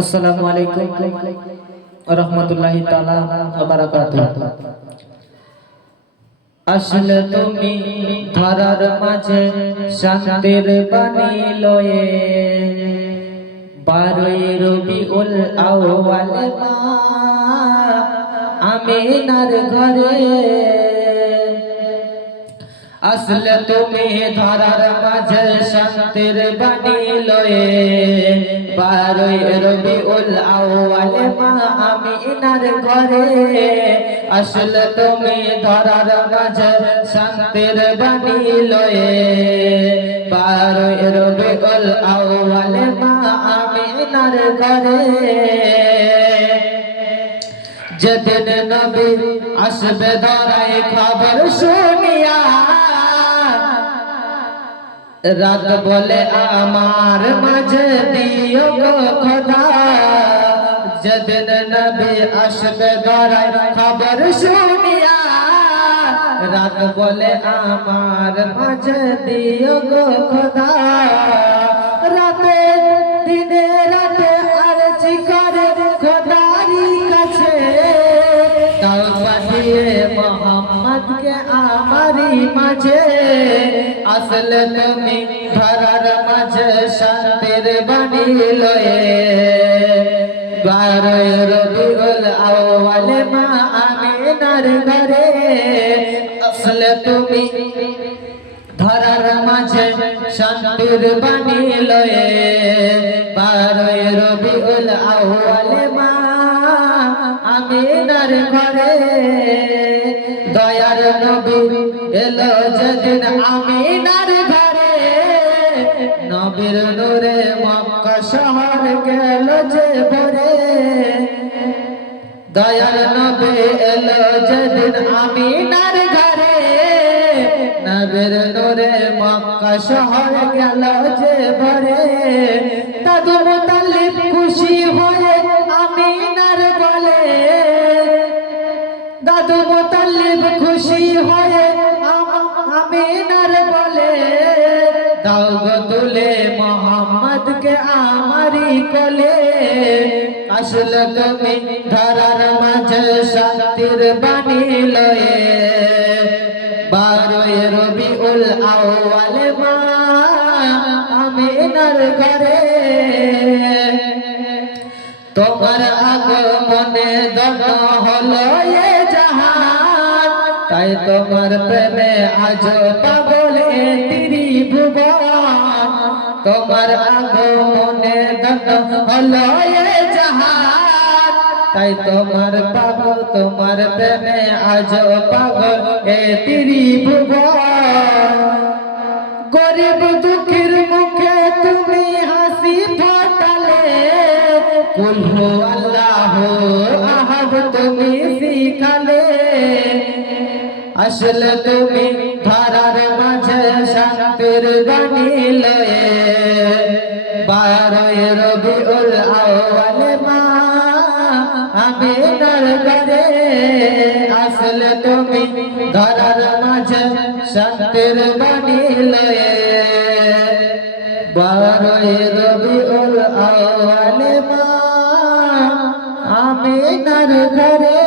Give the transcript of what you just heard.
আসসালামু আলাইকুম রহমতুল্লাহি তাআলা ওয়া বারাকাতুহু। আসলে তুমি ধরার মাঝে শান্তির বাণী লয়ে বারোই রবিউল আউয়াল মা আমিনার ঘরে আসলে তুমি ধরার মাঝে শান্তির বাণী লয়ে। বারোই রবিউল আউয়াল মা আমিনার ঘরে। আসলে তুমি ধরার মাঝে শান্তির বাণী লয়ে। বারোই রবিউল আউয়াল মা আমিনার ঘরে। নবী আসবে ধরাই খবর শুনিয়া। রাত বলে আমার মাঝে দিও গো খোদা। যেদিন নবী আসবে ধরাই খবর শুনিয়া, রাত বলে আমার মাঝে দিও খোদা। তাও পাঠিয়ে মোহাম্মদকে আমারই মাঝে। আসলে তুমি ধরার মাঝে শান্তির বাণী লয়ে। বারোই রবিউল আউয়াল মা আমিনার ঘরে। আসলে তুমি ধরার মাঝে শান্তির বাণী লয়ে। বারোই রবিউল আউয়াল মা আমিনার ঘরে, দয়ার নবী এলো যেদিন আমিনার ঘরে। নবীর নূরে মক্কা শহর গেল যে ভরে। দয়ার নবী এলো যেদিন আমিনার ঘরে। নবীর নূরে মক্কা শহর গেল যে ভরে। দাদু মুতাল্লিব খুশি হয়ে গো তুলে মোহাম্মদকে আমারই কোলে। আসলে তুমি ধরার মাঝে শান্তির বাণী লয়ে। বারোই রবিউল আউয়াল মা আমিনার ঘরে। তোমার আগমনে দম হলো এ জাহান। তাই তোমার প্রেমে আজ পাগল এ ত্রিভুবন। তোমার আগমনে দম হলো তাই তোমার পাগল তোমার প্রেমে আজ পাগল এ ত্রিভুবন। গরিব দুঃখের মুখে তুমি হাসি ফোটালে। কুলহু আল্লাহ আহাব তুমি শিখালে। আসল তুমি ধরার মাঝে শান্তির বানিলে। বারোয় রবি উল আওয়াল মা, আমি ধরু করে আসল তুমি ধারার মাঝে শান্তির বানিলে। বারোয় রবি উল আওয়াল মা, আমি দরবারে